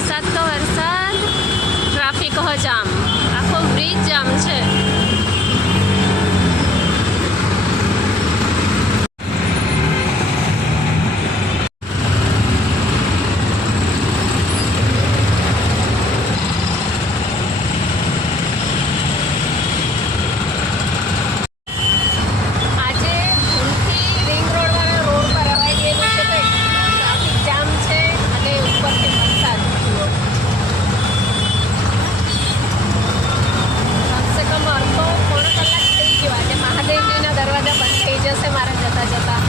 વરસાદ તો વરસાદ ટ્રાફિક હો જામ આખો બ્રિજ જામ છે આજે ભૂલથી રિંગ રોડવાળા રોડ પર અવાઈ ગયેલું છે તો એટલું ટ્રાફિક જામ છે અને ઉપરથી વરસાદ જુઓ કમસે કમ અડધો પોણો કલાક થઈ ગયો આજે મહાદેવજીના દરવાજા બંધ થઈ જશે મારા જતા જતા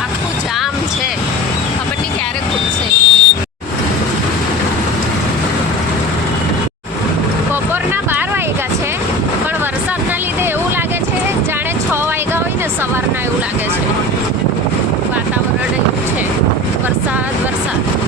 આખું જામ છે ખબર નહીં ક્યારે ખુલશે બપોરના બાર વાગ્યા છે પણ વરસાદના લીધે એવું લાગે છે જાણે છ વાગ્યા હોય ને સવારના એવું લાગે છે. વાતાવરણ એવું છે. વરસાદ વરસાદ.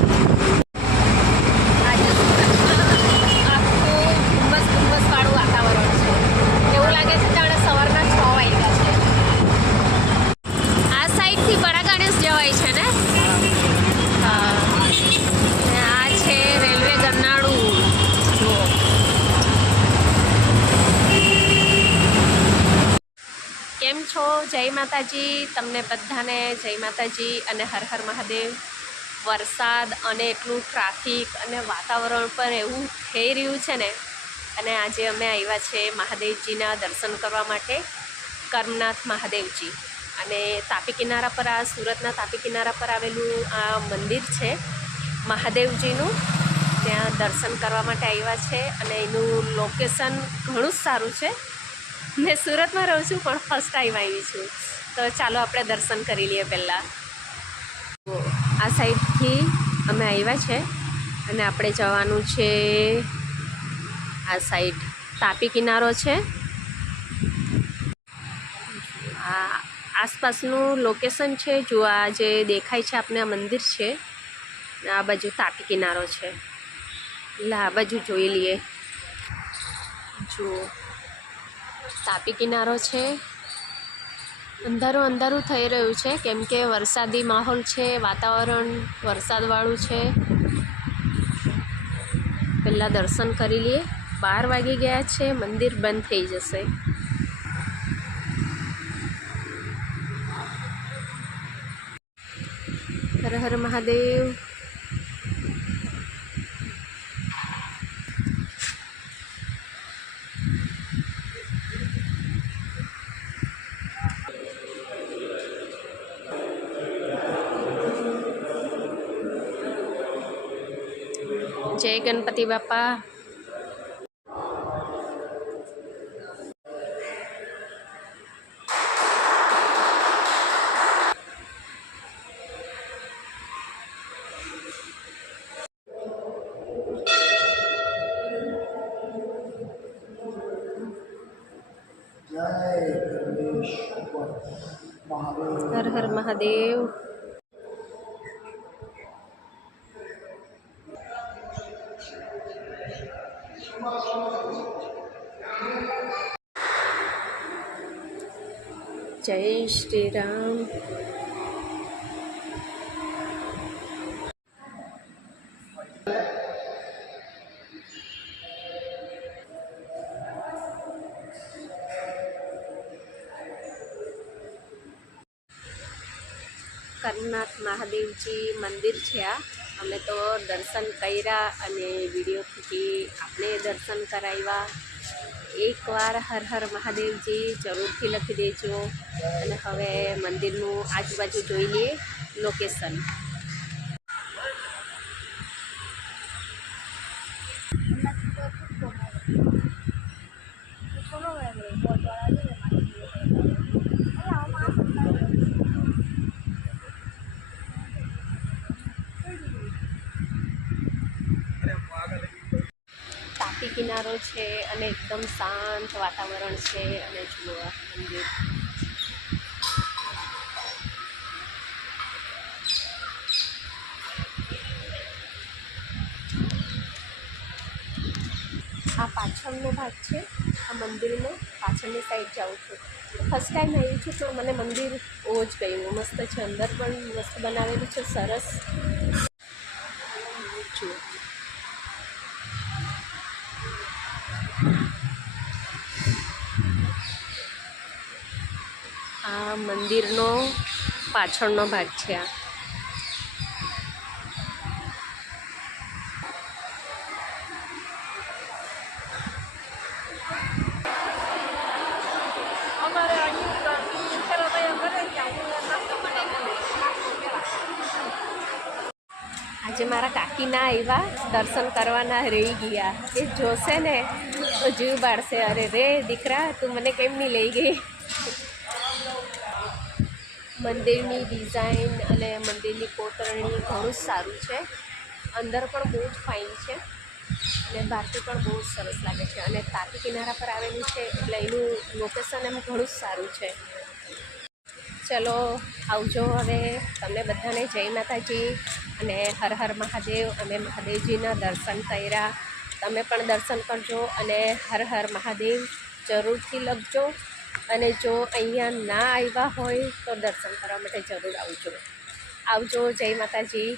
છો? જય માતાજી. તમને બધાને જય માતાજી અને હર હર મહાદેવ. વરસાદ અને એટલું ટ્રાફિક અને વાતાવરણ પર એવું થઈ રહ્યું છે ને. અને આજે અમે આવ્યા છે મહાદેવજીના દર્શન કરવા માટે કર્મનાથ મહાદેવજી. અને તાપી કિનારા પર આ સુરતના તાપી કિનારા પર આવેલું આ મંદિર છે મહાદેવજીનું. ત્યાં દર્શન કરવા માટે આવ્યા છે અને એનું લોકેશન ઘણું જ સારું છે. મેં સુરતમાં રહું છું, પણ ફર્સ્ટ ટાઈમ આવી છું. તો ચાલો આપણે દર્શન કરી લઈએ પહેલાં. આ સાઈડથી અમે આવ્યા છે, અને આપણે જવાનું છે આ સાઈડ. તાપી કિનારો છે. આ આસપાસનું લોકેશન છે, જો આ જે દેખાય છે આપને આ મંદિર છે, આ બાજુ તાપી કિનારો છે. એટલે આ બાજુ જોઈ લઈએ. જુઓ તાપી કિનારો છે. અંધારું અંધારું થઈ રહ્યું છે. કેમ કે વરસાદી માહોલ છે, વાતાવરણ વરસાદવાળું છે. પહેલાં દર્શન કરી લઈએ. બાર વાગી ગયા છે. મંદિર બંધ થઈ જશે. હર હર મહાદેવ. જય ગણપતિ બાપા જય ગણેશ મહાદેવ હર હર મહાદેવ જય શ્રી રામ. કરનાથ મહાદેવજી મંદિર છે આ. અમે તો દર્શન કર્યા અને વીડિયો થકી આપણે દર્શન કરાવ્યા. એકવાર હર હર મહાદેવજી જરૂરથી લખી દેજો. અને હવે મંદિરનું આજુબાજુ જોઈ લઈએ. લોકેશન તાપી કિનારો છે અને એકદમ શાંત વાતાવરણ છે અને જુઓ મંદિર. આ પાછળનો ભાગ છે, આ મંદિરનો. પાછળની સાઈડ જાઉં છું. ફર્સ્ટ ટાઈમ આવી છું તો મને મંદિર બહુ જ ગયું મસ્ત છે. અંદર પણ મસ્ત બનાવેલું છે. સરસ. જુઓ. આ મંદિરનો પાછળનો ભાગ છે આ. આજે મારા કાકીના આવ્યા દર્શન કરવાના રહી ગયા. એ જોશે ને, તો જીવ બાળશે. અરે રે, દીકરા, તું મને કેમ નહીં લઈ ગઈ? મંદિરની ડિઝાઇન અને મંદિરની કોતરણી ઘણું જ સારું છે. અંદર પણ બહુ જ ફાઇન છે અને બહારથી પણ બહુ જ સરસ લાગે છે. અને તાપી કિનારા પર આવેલું છે એટલે એનું લોકેશન એમ ઘણું જ સારું છે. ચલો, આવજો હવે. તમને બધાને જય માતાજી. અને હર હર મહાદેવ, અમે મહાદેવજીના દર્શન કર્યા. તમે પણ દર્શન કરજો અને હર હર મહાદેવ જરૂરથી લખજો. અને જો અહીંયા ના આવ્યા હોય તો દર્શન કરવા માટે જરૂર આવજો. આવજો, જય માતાજી.